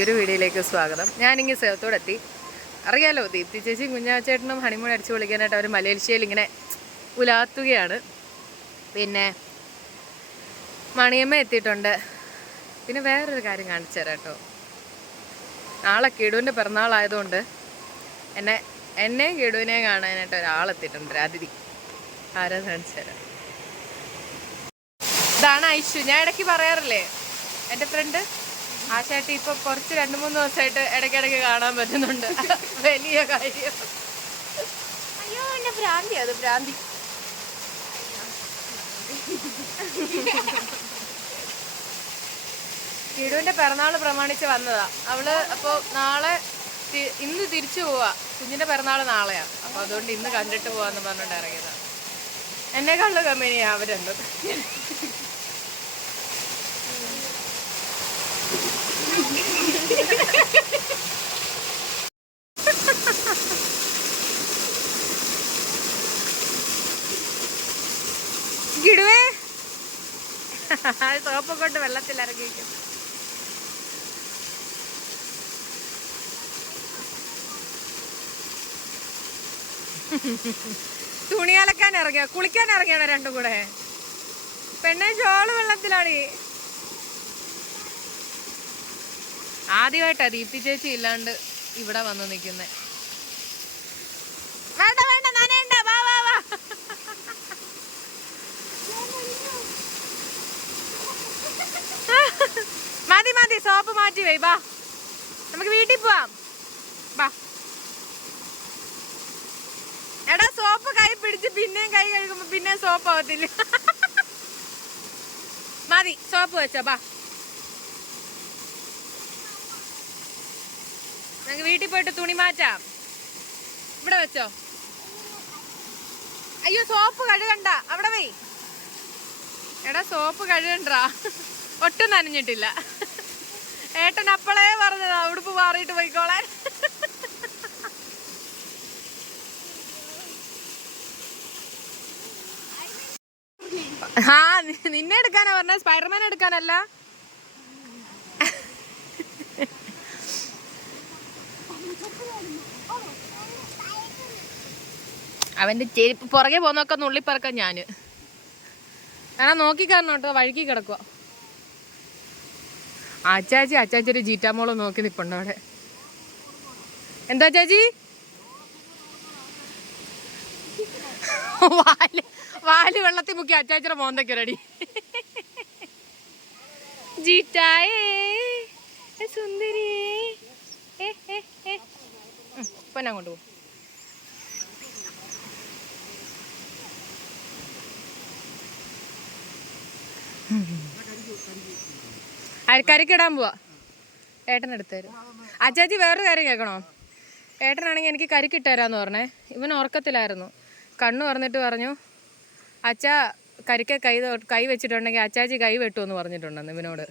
ഒരു വീഡിയോയിലേക്ക് സ്വാഗതം. ഞാനിങ്ങനെ സ്ഥലത്തോടെത്തി അറിയാലോ ദീപ്തി ചേച്ചിയും കുഞ്ഞാച്ചേട്ടനും ഹണിമൂൺ അടിച്ചു പൊളിക്കാനായിട്ട് അവർ മലേഷ്യയിൽ ഇങ്ങനെ ഉലാത്തുകയാണ്. പിന്നെ മണിയമ്മ എത്തിയിട്ടുണ്ട്. പിന്നെ വേറൊരു കാര്യം കാണിച്ചു തരാം കേട്ടോ. നാളെ കിടുവിന്റെ പിറന്നാളായതുകൊണ്ട് എന്നെ എന്നെയും കിടുവിനെയും കാണാനായിട്ട് ഒരാളെത്തിയിട്ടുണ്ട് ഒരു അതിഥി ആരാ കാണിച്ചു തരാം? ഇതാണ് ഐഷു ഞാൻ ഇടയ്ക്ക് പറയാറില്ലേ? എന്റെ ഫ്രണ്ട് ആ ചേട്ടി ഇപ്പൊ കുറച്ച് രണ്ട് മൂന്ന് ദിവസമായിട്ട് ഇടയ്ക്കിടയ്ക്ക് കാണാൻ പറ്റുന്നുണ്ട്. വലിയ കാര്യം. അയ്യോ എന്റെ ഭ്രാന്തി. അത് ഭ്രാന്തി. കിടുവിന്റെ പിറന്നാൾ പ്രമാണിച്ച് വന്നതാ. അവൾ അപ്പോ നാളെ ഇന്ന് തിരിച്ചു പോവാ. കുഞ്ഞിന്റെ പിറന്നാൾ നാളെയാ. അപ്പൊ അതുകൊണ്ട് ഇന്ന് കണ്ടിട്ട് പോവാന്ന് പറഞ്ഞിട്ട് ഇറങ്ങിയതാ. എന്നെക്കാളുള്ള കമ്പനിയാ അവരെന്തും. കിടുവേ സോപ്പ് കൊണ്ട് വെള്ളത്തിൽ ഇറങ്ങിയിരിക്കും തുണി അലക്കാൻ ഇറങ്ങിയ കുളിക്കാൻ ഇറങ്ങിയാണോ രണ്ടും കൂടെ? പെണ്ണെ ചോൾ വെള്ളത്തിലാണ് ആദ്യമായിട്ടാ ദീപ്തി ചേച്ചി ഇല്ലാണ്ട് ഇവിടെ വന്ന് നിൽക്കുന്നേ വേണ്ട വേണ്ട നനയണ്ട. വാ വാ വാ. മതി മതി സോപ്പ് മാറ്റി വൈ വാ. നമുക്ക് വീട്ടിൽ പോവാം. വാ. എടാ സോപ്പ് കൈ പിടിച്ച് പിന്നെയും കൈ കഴുകുമ്പോ പിന്നെയും സോപ്പ് ആവത്തില്ല. മതി സോപ്പ് വെച്ചോ ബാ നമുക്ക് വീട്ടിൽ പോയിട്ട് തുണി മാറ്റാം. ഇവിടെ വെച്ചോ. അയ്യോ സോപ്പ് കഴുകണ്ട. അവിടെ വേ എടാ സോപ്പ് കഴുകണ്ടാ. ഒട്ടും നനഞ്ഞിട്ടില്ല. ഏട്ടൻ അപ്പളേ പറഞ്ഞതാ ഉടുപ്പ് മാറിയിട്ട് പോയിക്കോളാൻ. ആ നിന്നെ എടുക്കാനാ പറഞ്ഞ സ്പൈഡർമാൻ എടുക്കാനല്ല? അവന്റെ ചെരുപ്പ് പുറകെ പോന്നൊക്കെ പറക്ക ഞാൻ. കാരണം നോക്കിക്കാരണം കേട്ടോ വഴുക്കി കിടക്കുക അച്ചാച്ചി അച്ചാച്ചി ഒരു ജീറ്റാമോൾ നോക്കി നിൽപ്പുണ്ട് അവിടെ. എന്താ ചാച്ചി വാൽ വാൽ വെള്ളത്തിൽ മുക്കി അച്ചാച്ചിയുടെ റെഡി ജീറ്റായേ സുന്ദരി ഇപ്പൊ ഞാൻ കൊണ്ടുപോകും. അരിക്കരിക്ക് ഇടാൻ പോവാ. ഏട്ടൻ എടുത്തു തരും. അച്ചാച്ചി വേറൊരു കാര്യം കേൾക്കണോ? ഏട്ടനാണെങ്കിൽ എനിക്ക് കരിക്കിട്ട് തരാമെന്ന് പറഞ്ഞേ. ഇവൻ ഉറക്കത്തിലായിരുന്നു. കണ്ണു പറഞ്ഞിട്ട് പറഞ്ഞു അച്ഛ കരിക്ക കൈ കൈ വെച്ചിട്ടുണ്ടെങ്കിൽ അച്ചാച്ചി കൈ വെട്ടുമെന്ന് പറഞ്ഞിട്ടുണ്ടെന്ന് ഇവനോട്.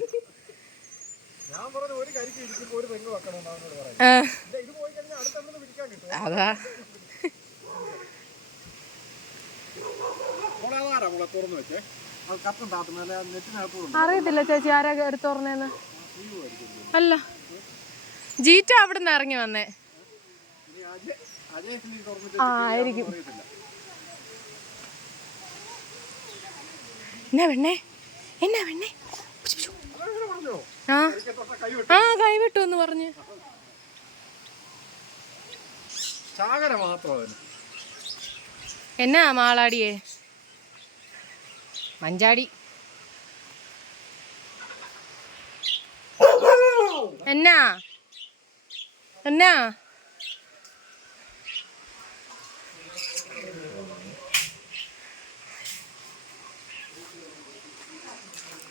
നെറ്റിനകത്തും അറിയത്തില്ല ചേച്ചി ആരാ കയറി തുറന്നേന്ന്? അല്ല. ജീറ്റ അവിടുന്ന് ഇറങ്ങി വന്നേ. ആ ആയിരിക്കും. എന്നാ പെണ്ണേ? എന്നാ പെണ്ണേ? ആ. ആ കൈവിട്ടു എന്ന് പറഞ്ഞ്. ചാകര മാത്രം എന്നാ മാളാടിയേ? മഞ്ചാടി. എന്നാ? എന്നാ?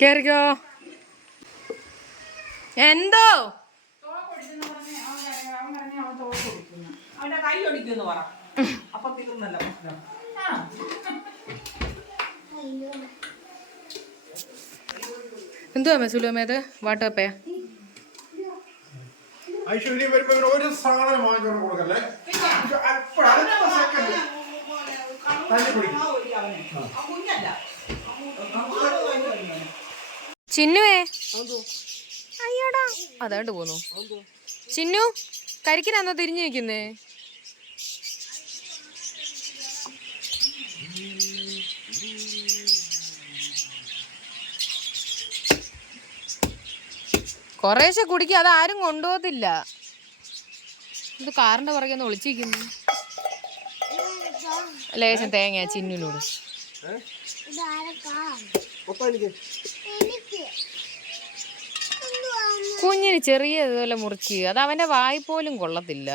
കേറിക്കോ. എന്തോ? അവന്റെ കൈ ഒടിക്കുമെന്ന് പറ. അപ്പൊ തീർന്നല്ല. എന്തുവാ മെസുലോമേത് വാട്ടപ്പേ ഐശ്വര്യ വരുമ്പോ ഒരു സാധനം വാങ്ങിച്ചോണ്ട് കൊടുക്കല്ലേ. ചിന്നുവേ? അയ്യടാ. അതുകൊണ്ട് പോന്നു. ചിന്നു കരിക്കിനാന്നോ തിരിഞ്ഞു നിൽക്കുന്നേ. കുറേശ്ശെ കുടിക്കുക അത് ആരും കൊണ്ടുപോകത്തില്ല. ഇത് കാറിന്റെ പുറകെ ഒന്ന് ഒളിച്ചിരിക്കുന്നു. ലേശം തേങ്ങ ചിന്നുനോട് മൊത്തം എനിക്ക് കുഞ്ഞിന് ചെറിയ ഇതുപോലെ മുറിച്ച് അത് അവന്റെ വായി പോലും കൊള്ളത്തില്ല.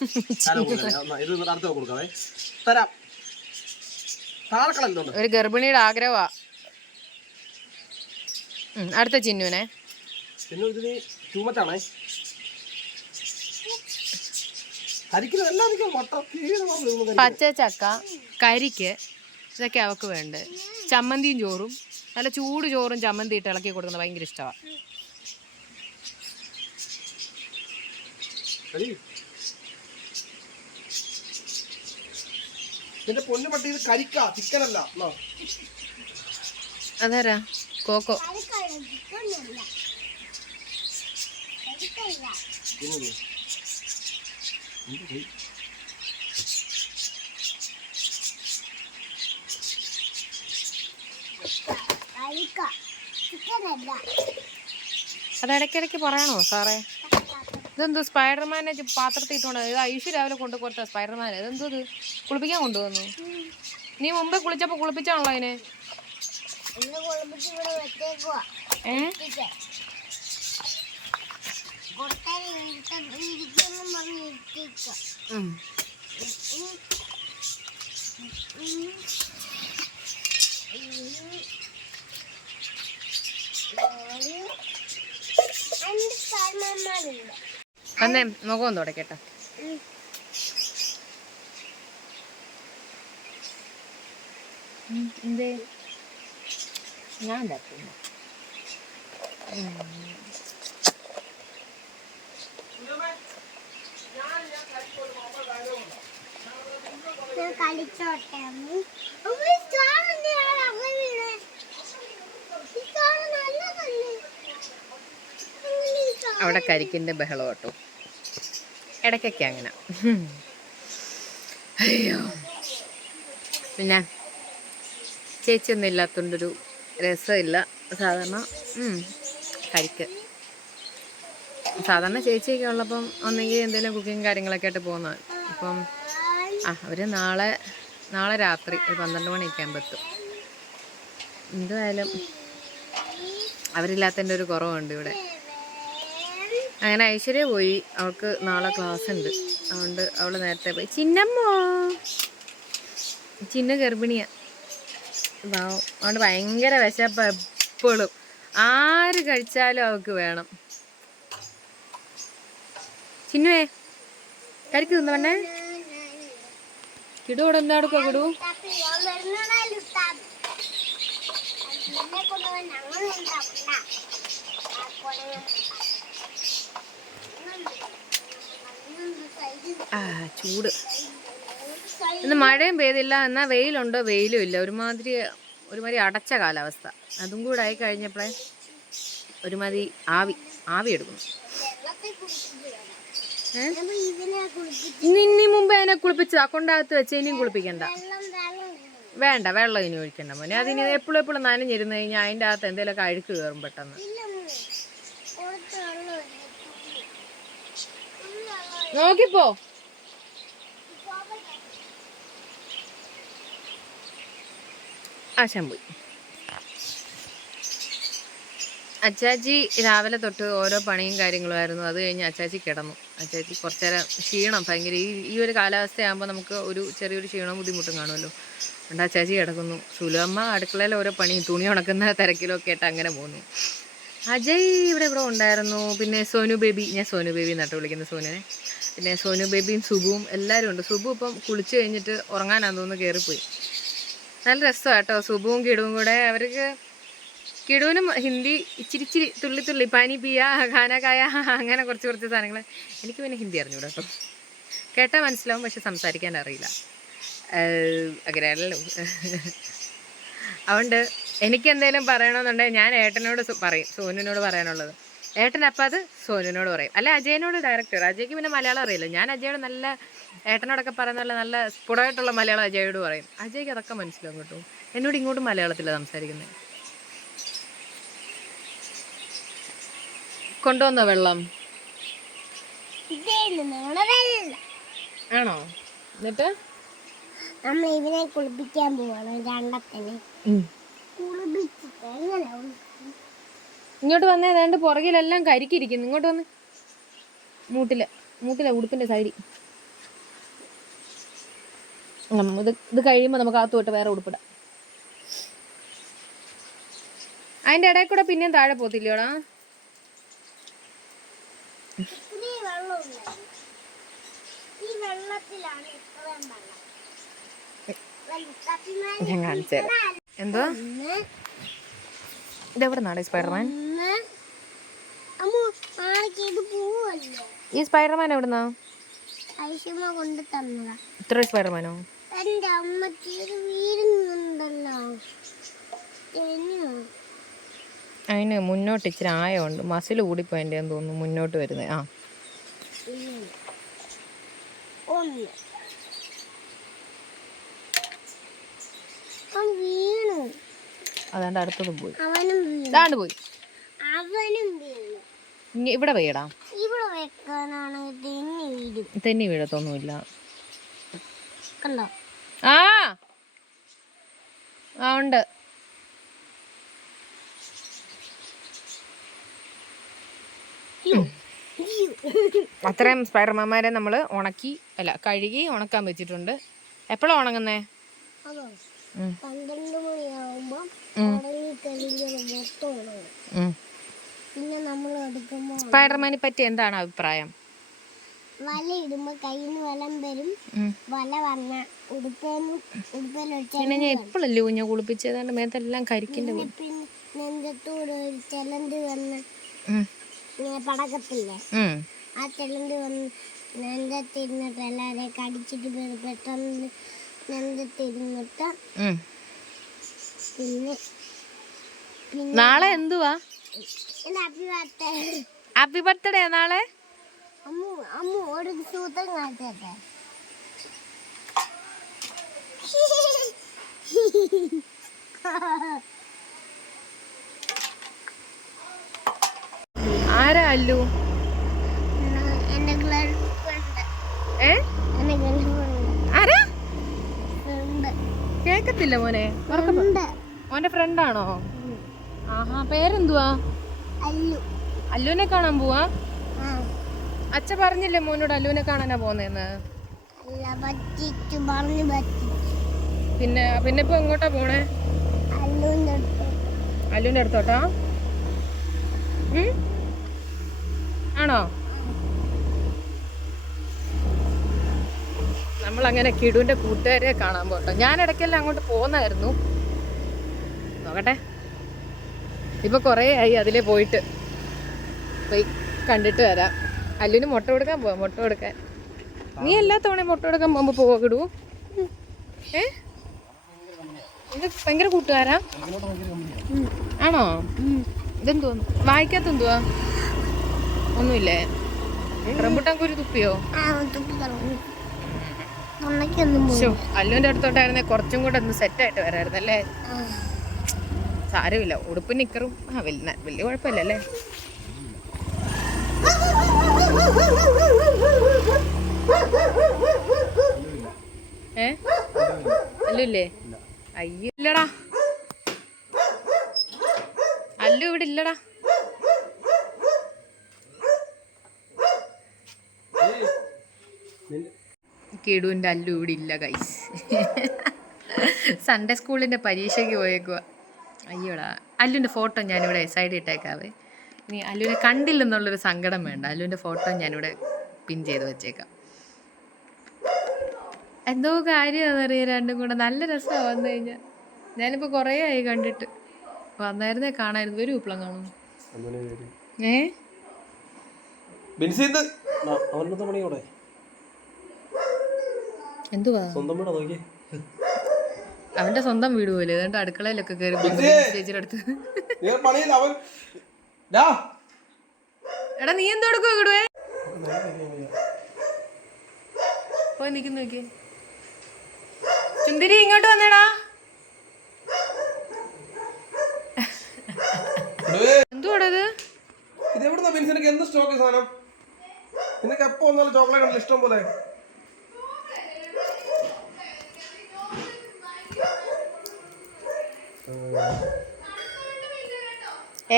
ഒരു ഗർഭിണിയുടെ ആഗ്രഹമാ അടുത്ത ചിന്നുവിനെ. ഇതിന് ചൂമറ്റാണേ. പച്ച ചക്ക. കരിക്ക് ഇതൊക്കെ അവൾക്ക് വേണ്ടത് ചമ്മന്തിയും ചോറും നല്ല ചൂട് ചോറും ചമ്മന്തി ഇട്ട് ഇളക്കി കൊടുക്കുന്നത് ഭയങ്കര ഇഷ്ടമാണ് പൊന്നു പട്ടി ഇത് കരിക്കാ ചിക്കനല്ല. അതാരാ? കോക്കോ. എന്ത് പോയി? അത് ഇടയ്ക്കിടയ്ക്ക് പറയണോ സാറേ? ഇതെന്തോ സ്പൈഡർമാനെ പാത്രത്തിൽ ഇത് ഐഷു രാവിലെ കൊണ്ടു കൊടുത്ത സ്പൈഡർമാൻ ഇതെന്തോ ഇത്? കുളിപ്പിക്കാൻ കൊണ്ടുവന്നു. നീ മുമ്പേ കുളിച്ചപ്പോ കുളിപ്പിച്ചാണല്ലോ അതിനെ? ഏ. അന്നേ മുഖം തുടക്കട്ടെ എന്തേ? ഞാൻ ഉണ്ടാക്കുന്നു കളിച്ചോട്ടെ അവിടെ കരിക്കിന്റെ ബഹളം കേട്ടോ. ഇടയ്ക്കൊക്കെ അങ്ങനെ. അയ്യോ. പിന്നെ ചേച്ചിയൊന്നും ഇല്ലാത്തതുകൊണ്ടൊരു രസമില്ല. സാധാരണ കരിക്ക്. സാധാരണ ചേച്ചിയൊക്കെ ഉള്ളപ്പം ഒന്നെങ്കിൽ എന്തെങ്കിലും കുക്കിങ് കാര്യങ്ങളൊക്കെ ആയിട്ട് പോകുന്നത് അപ്പം ആ അവർ നാളെ നാളെ രാത്രി ഒരു പന്ത്രണ്ട് മണിയൊക്കെ ആകുമ്പോൾ എത്തും. എന്തായാലും അവരില്ലാത്തതിന്റെ ഒരു കുറവുണ്ട് ഇവിടെ. അങ്ങനെ ഐശ്വര്യ പോയി. അവൾക്ക് നാളെ ക്ലാസ് ഉണ്ട് അതുകൊണ്ട് അവൾ നേരത്തെ പോയി. ചിന്നമ്മോ? ചിന്ന ഗർഭിണിയാ. അതുകൊണ്ട് ഭയങ്കര വിശപ്പ എപ്പോഴും. ആര് കഴിച്ചാലും അവൾക്ക് വേണം. ചിന്നുവേ കരിക്കുന്നു പെണ്ണേ? കിടു ഇവിടെ എന്താ എടുക്കുക കിടു? ആ ചൂട്. ഇന്ന് മഴയും പെയ്തില്ല. എന്നാൽ വെയിലുണ്ടോ? വെയിലും ഇല്ല. ഒരുമാതിരി ഒരുമാതിരി അടച്ച കാലാവസ്ഥ. അതും കൂടെ ആയി കഴിഞ്ഞപ്പോഴേ ഒരുമാതിരി ആവി ആവി എടുക്കുന്നു. ഇനി മുമ്പ് അതിനെ കുളിപ്പിച്ചതാ. കൊണ്ടകത്ത് വെച്ച് ഇനിയും കുളിപ്പിക്കണ്ട. വേണ്ട വെള്ളം ഇനി ഒഴിക്കണ്ട മോനെ. അതിന് എപ്പോഴും എപ്പോഴും നനഞ്ഞിരുന്നു കഴിഞ്ഞാൽ അതിന്റെ അകത്ത് എന്തെങ്കിലുമൊക്കെ അഴുക്ക് കയറും പെട്ടെന്ന്. നോക്കിപ്പോ. ആശാൻ പോയി അച്ചാച്ചി രാവിലെ തൊട്ട് ഓരോ പണിയും കാര്യങ്ങളുമായിരുന്നു അത് കഴിഞ്ഞ് അച്ചാച്ചി കിടന്നു. അച്ചാച്ചി കുറച്ചു നേരം ക്ഷീണം ഭയങ്കര ഈ ഈ ഒരു കാലാവസ്ഥയാകുമ്പോൾ നമുക്ക് ഒരു ചെറിയൊരു ക്ഷീണവും ബുദ്ധിമുട്ടും കാണുമല്ലോ. അതുകൊണ്ട് ചേച്ചി കിടക്കുന്നു. സുലമ്മ അടുക്കളയിൽ ഓരോ പണി തുണി ഉണക്കുന്ന തിരക്കിലൊക്കെ ആയിട്ട് അങ്ങനെ പോകുന്നു. അജയ് ഇവിടെ ഇവിടെ ഉണ്ടായിരുന്നു. പിന്നെ സോനു ബേബി ഞാൻ സോനു ബേബി എന്നിട്ട് വിളിക്കുന്ന സോനുവിനെ പിന്നെ സോനു ബേബിയും സുബുവും എല്ലാവരും ഉണ്ട്. സുബു ഇപ്പം കുളിച്ച് കഴിഞ്ഞിട്ട് ഉറങ്ങാനാന്ന് തോന്നുന്നു കയറിപ്പോയി നല്ല രസമാണ് കേട്ടോ സുബുവും കിടുവും കൂടെ. അവർക്ക് കിടുവിനും ഹിന്ദി ഇച്ചിരി ഇച്ചിരി തുള്ളി തുള്ളി. പാനി പിയ ഖാന കായ അങ്ങനെ കുറച്ച് കുറച്ച് സാധനങ്ങൾ. എനിക്ക് പിന്നെ ഹിന്ദി അറിഞ്ഞൂടാ കേട്ടോ കേട്ടാൽ മനസ്സിലാവും പക്ഷെ സംസാരിക്കാൻ അറിയില്ല. അങ്ങനെയല്ലോ അതുകൊണ്ട് എനിക്ക് എന്തെങ്കിലും പറയണമെന്നുണ്ടെങ്കിൽ ഞാൻ ഏട്ടനോട് പറയും സോനുവിനോട് പറയാനുള്ളത്. ഏട്ടൻ അപ്പം അത് സോനുവിനോട് പറയും. അല്ല അജയനോട് പറയും അജയ്ക്ക് പിന്നെ മലയാളം അറിയില്ല. ഞാൻ അജയോട് നല്ല ഏട്ടനോടൊക്കെ പറയുന്ന നല്ല സ്ഫുടമായിട്ടുള്ള മലയാളം അജയോട് പറയും. അജയ്ക്ക് അതൊക്കെ മനസ്സിലാവും കേട്ടോ. എന്നോട് ഇങ്ങോട്ടും മലയാളത്തിലാണ് സംസാരിക്കുന്നത് കൊണ്ടുവന്നോ വെള്ളം? ആണോ? എന്നിട്ട്? നമ്മൾ ഇവനെ കുളിപ്പിക്കാൻ പോവാണ് രണ്ടത്തിന് കുളിപ്പിച്ചിട്ട് ഇങ്ങോട്ട് വന്നേ ഏതാണ്ട് പുറകിലെല്ലാം കരിക്കിരിക്കുന്നു. ഇങ്ങോട്ട് വന്ന്. മൂട്ടിൽ മൂട്ടിലെ ഉടുപ്പിന്റെ സൈഡിൽ. ഇത് ഇത് കഴിയുമ്പോൾ നമുക്ക് അകത്ത് തൊട്ട് വേറെ ഉടുപ്പിടാം. അതിന്റെ ഇടയിൽ കൂടെ പിന്നെയും താഴെ പോത്തില്ലോടാ ഇത്തിരി വെള്ളമില്ല ഈ വെള്ളത്തിലാണ് ഇത്രയും വെള്ളം വെള്ളത്തിന്മേൽ ഞാൻ കാണിച്ചു തരാം. എന്തോ? ഇതെവിടെ നാടേ സ്പൈഡർമാൻ? ഈ സ്പൈഡർമാൻ എവിടുന്നാ? ഐഷമ്മ കൊണ്ട് തന്നതാ. ഇത്ര സ്പൈഡർമാനോ? എന്റെ അമ്മയ്ക്ക് അതിന് മുന്നോട്ട് ഇച്ചിരി ആയമുണ്ട്. മസിൽ കൂടിപ്പോയിന്റെ തോന്നുന്നു മുന്നോട്ട് വരുന്നത്. ആ. ഒന്ന് അവൻ വീണു. അതാണ്ട് അടുത്തതും പോയി. അവനും വീണു. ഇതാണ്ട് പോയി. അവനും വീണു. ഇവിടെ പെയ്യടാ ഇവിടെ വെക്കാനാണെങ്കിൽ തെന്നി വീഴും തെന്നി വീഴത്തൊന്നുമില്ല. കണ്ടോ? ആ! ആ ഉണ്ട്. അത്രയും സ്പൈഡർമാന്മാരെ നമ്മൾ ഉണക്കി അല്ല കഴുകി ഉണക്കാൻ വെച്ചിട്ടുണ്ട്. എപ്പോഴാണ് ഉണങ്ങുന്നേ. പന്ത്രണ്ട് മണിയാവുമ്പോ ഉം. ഉടങ്ങി ഉണങ്ങും. പിന്നെ നമ്മൾ എടുക്കുമ്പോൾ സ്പൈഡർമാനെ പറ്റി എന്താണ് അഭിപ്രായം? വല ഇടുമ്പോ കയ്യിൽ നിന്ന് വലം വരും. വല വന്ന ഉടുപ്പേന്ന് പിന്നെ ഞാൻ എപ്പോഴല്ലേ കുഞ്ഞ കുളിപ്പിച്ചതാണ്ട് മേത്തെല്ലാം കരിക്കിന്റെ നെഞ്ചത്തോട് ഒരു ചെലന്ത് വന്ന്. ഇങ്ങനെ പടക്കത്തില്ലേ. ആ ചെലന്ത് വന്ന് നെഞ്ചത്തിരുന്നിട്ട് എല്ലാവരെയും കടിച്ചിട്ട് പെട്ടെന്ന് നെഞ്ചത്തിരുന്നിട്ട് പിന്നെ നാളെ എന്തുവാ? ഹാപ്പി ബർത്ത്ഡേ നാളെ? അമ്മു അമ്മു ഒരു സൂത്രം കാണിച്ചേ ഗേൾ അല്ലു? ആരാ? കേക്കത്തില്ല മോനെ. മോന്റെ ഫ്രണ്ട് ആണോ ആഹാ പേരെന്തുവാ? അല്ലു. അല്ലുവിനെ കാണാൻ പോവാ? അച്ഛ പറഞ്ഞില്ലേ മോനോട് അല്ലുവിനെ കാണാനാ പോന്നേന്ന്? പിന്നെ പിന്നെ ഇപ്പൊ എങ്ങോട്ടാ പോണേ? അല്ലുവിന്റെ അടുത്തോട്ടാ? ഉം? ആണോ? നമ്മൾ അങ്ങനെ കിടുവിന്റെ കൂട്ടുകാരെ കാണാൻ പോട്ടോ. ഞാൻ ഇടയ്ക്കെല്ലാം അങ്ങോട്ട് പോന്നായിരുന്നു നോക്കട്ടെ. ഇപ്പൊ കൊറേ ആയി അതിലേ പോയിട്ട്. പോയി കണ്ടിട്ട് വരാം. അല്ലിന് മുട്ട കൊടുക്കാൻ പോവാം മുട്ട കൊടുക്കാൻ. നീ എല്ലാ തവണയും മുട്ട കൊടുക്കാൻ പോകുമ്പോ പോവാ കിടു ഏ? ഇത് ഭയങ്കര കൂട്ടുകാരാ? ആണോ? ഇതെന്തോന്നു വായിക്കാത്തെന്തുവാ? ഒന്നുമില്ലേ? റംബുട്ടാൻ കുരു തുപ്പിയോ? അല്ലുവിന്റെ അടുത്തോട്ടായിരുന്നേ കുറച്ചും കൂടെ ഒന്ന് സെറ്റ് ആയിട്ട് വരായിരുന്നു അല്ലേ? സാരമില്ല ഉടുപ്പ് നിക്കറും. ആ വലിയ വലിയ കുഴപ്പമില്ല അല്ലേ? ഏ? അല്ലുല്ലേ? അയ്യോ ഇല്ലടാ. അല്ലു ഇവിടെ ഇല്ലടാ. കിടുവിന്റെ അല്ലു ഇവിടെ ഇല്ല ഗൈസ് സൺഡേ സ്കൂളിന്റെ പരീക്ഷയ്ക്ക് പോയേക്കുക അയ്യോടാ. അല്ലുവിന്റെ ഫോട്ടോ ഞാനിവിടെ സൈഡിൽ ഇട്ടേക്കാവേ. ഇനി അല്ലുവിനെ കണ്ടില്ലെന്നുള്ളൊരു സങ്കടം വേണ്ട. അല്ലുവിന്റെ ഫോട്ടോ ഞാനിവിടെ പിൻ ചെയ്ത് വെച്ചേക്കാം. എന്തോ കാര്യമാണെന്ന് അറിയാൻ രണ്ടും കൂടെ നല്ല രസമാണ് വന്നു കഴിഞ്ഞാൽ ഞാനിപ്പോൾ കുറേ ആയി കണ്ടിട്ട്. വന്നായിരുന്നേ കാണായിരുന്നു. ഒരു ഉപ്പളം കാണുന്നു ഏ? ബിൻസി അവന്റെ പണി കൂടെ എന്തുവാ? സ്വന്തം വീടാ നോക്കിയേ. അവന്റെ സ്വന്തം വീട് പോലെ ഏതാണ്ട് അടുക്കളയിലൊക്കെ കയറി ചേച്ചിയുടെ അടുത്ത്. എടാ നീ എന്തോ എടുക്കുവോ കിടുവേ പോയി? നിക്കുന്നു നോക്കി ചുന്തിരി ഇങ്ങോട്ട് വന്നേടാ. എന്തുവാടത് എന്തുവാടാ ഇത്? എവിടുന്നാ എവിടുന്ന ബിൻസിനൊക്കെ എന്ത് സ്റ്റോക്ക് സാധനം? നിനക്ക് എപ്പോ വന്നാലും ചോക്ലേറ്റ് ഇഷ്ടം പോലെ.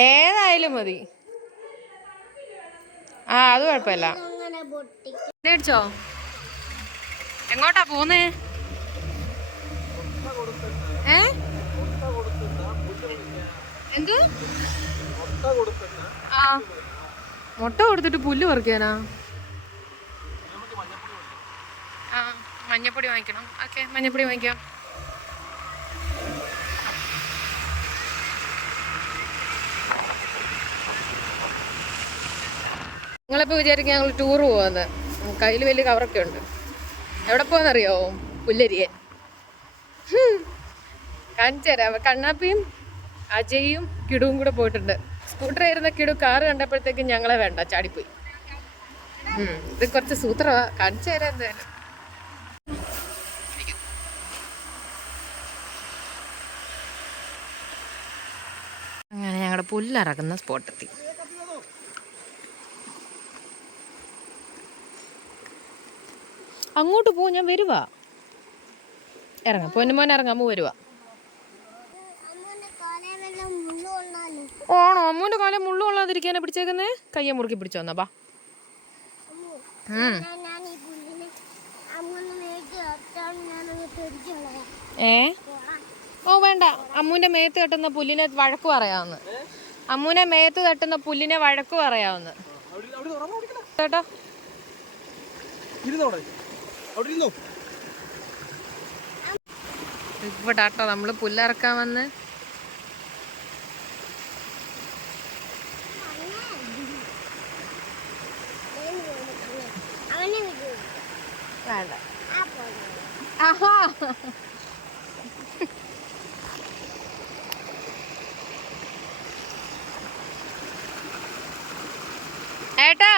ഏതായാലും മതി. ആ അത് കുഴപ്പമില്ല. എങ്ങോട്ടാ പോന്നേ ഏ? എന്ത്? ആ. മുട്ട കൊടുത്തിട്ട് പുല്ല് പറിക്കാനാ? ആ മഞ്ഞപ്പൊടി വാങ്ങിക്കണം. ഓക്കെ മഞ്ഞപ്പൊടി വാങ്ങിക്കാം. നിങ്ങളിപ്പോൾ വിചാരിക്കും ഞങ്ങൾ ടൂർ പോകുന്നത് കയ്യിൽ വലിയ കവറൊക്കെ ഉണ്ട്. എവിടെ പോകുന്നറിയോ പുല്ലരിയെ. കാണിച്ചു കണ്ണാപ്പിയും അജയും കിടുവും കൂടെ പോയിട്ടുണ്ട്. സ്കൂട്ടർ ആയിരുന്ന കിടു കാറ് കണ്ടപ്പോഴത്തേക്കും ഞങ്ങളെ വേണ്ട ചാടിപ്പോയി. ഇത് കുറച്ച് സൂത്രമാ കാണിച്ചു തരാം എന്തായാലും. അങ്ങനെ ഞങ്ങളുടെ പുല്ലിറങ്ങുന്ന സ്പോട്ടെത്തി അങ്ങോട്ട് പോ ഞാൻ വരുവാ. ഇറങ്ങാം പൊന്നുമോൻ ഇറങ്ങാം അമ്മ കൊണ്ടാലും ഓണോ അമ്മൂന്റെ കാലം മുള്ളു കൊള്ളാതിരിക്കാനാ പിടിച്ചേക്കുന്നേ? കയ്യെ മുറുക്കി പിടിച്ചു വന്നാ ബാ ഏ? ഓ വേണ്ട. അമ്മൂന്റെ മേത്ത് തട്ടുന്ന പുല്ലിനെ വഴക്ക് പറയാവുന്ന. അമ്മൂനെ മേത്ത് തട്ടുന്ന പുല്ലിനെ വഴക്ക് പറയാവുന്ന. കേട്ടോ? അവിടെ ഇരുന്നോ ഇവിടെ നമ്മൾ പുല്ലിറക്കാൻ വന്ന്. വേണ്ട. ആഹാ. ഏട്ടാ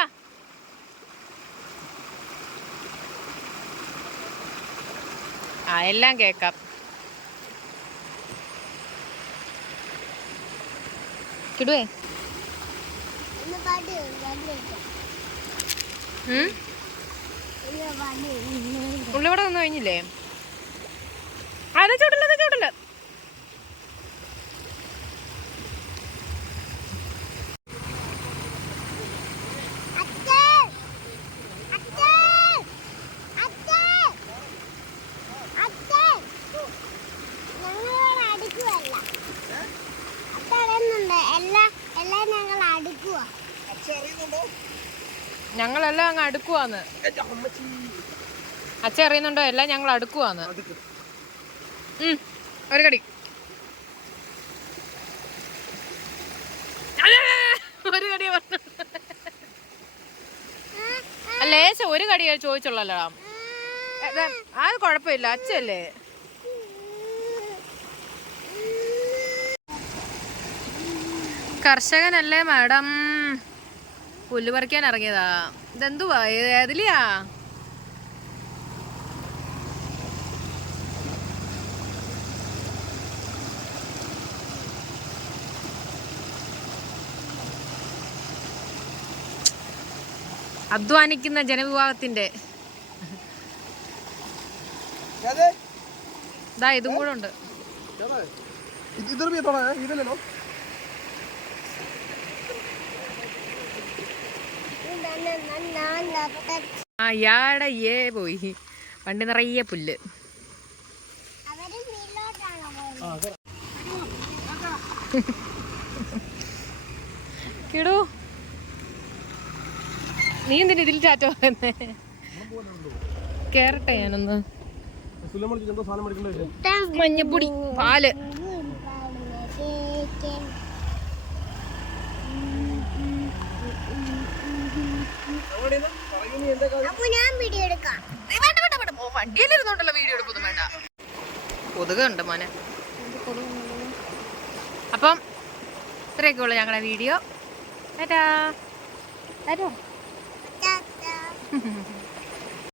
ആ എല്ലാം കേക്കാം കിടുവേ? ഉള്ളിവിടെ ഒന്നും കഴിഞ്ഞില്ലേ? ആരാ ചൂടില്ല അത് ചൂടില്ല അച്ഛേ അച്ഛേ അച്ഛേ അച്ഛേ ഞങ്ങളിവിടെ അടുക്കുവല്ല അത്തടയുന്നുണ്ട് എല്ലാം എല്ലാം ഞങ്ങൾ അച്ഛൻ ഞങ്ങളെല്ലാം അങ്ങ് അടുക്കുവാന്ന്. അച്ഛ അറിയുന്നുണ്ടോ? എല്ലാം ഞങ്ങൾ അടുക്കുവാന്ന്. ഒരു കടി. ഒരു കടി ലേശം ഒരു കടിയാ ചോദിച്ചുള്ളല്ലോ. അത് കുഴപ്പമില്ല അച്ഛല്ലേ? കർഷകനല്ലേ മാഡം? പുല്ല് പറിക്കാൻ ഇറങ്ങിയതാ. ഇതെന്തുവാ? ഏതിലെയാ അധ്വാനിക്കുന്ന ജനവിഭാഗത്തിന്റെ? ഇതാ ഇതും കൂടെ ഉണ്ട്. ഏതാ? ഇത് ഇതൊരു പീത്തോടാ ഇതല്ലല്ലോ ആ ഇയാടെ ഏ പോയി. വണ്ടി നിറയെ പുല്ല്. കിടു. നീ എന്തിനാ ഇതിൽ ചാറ്റോ പറയുന്നേ കേറട്ടെ ഞാനൊന്ന്. മഞ്ഞപ്പൊടി പാൽ അപ്പൊ ഞാൻ വീഡിയോ എടുക്കാം വണ്ടിയിലിരുന്നോണ്ടല്ലോ വീഡിയോ എടുപ്പൊന്നും വേണ്ട കൊതുകുണ്ട് മോനെ? അപ്പം ഇത്രയൊക്കെ ഉള്ളു ഞങ്ങളുടെ വീഡിയോ ഏറ്റാ ടാറ്റാ. ടാറ്റാ.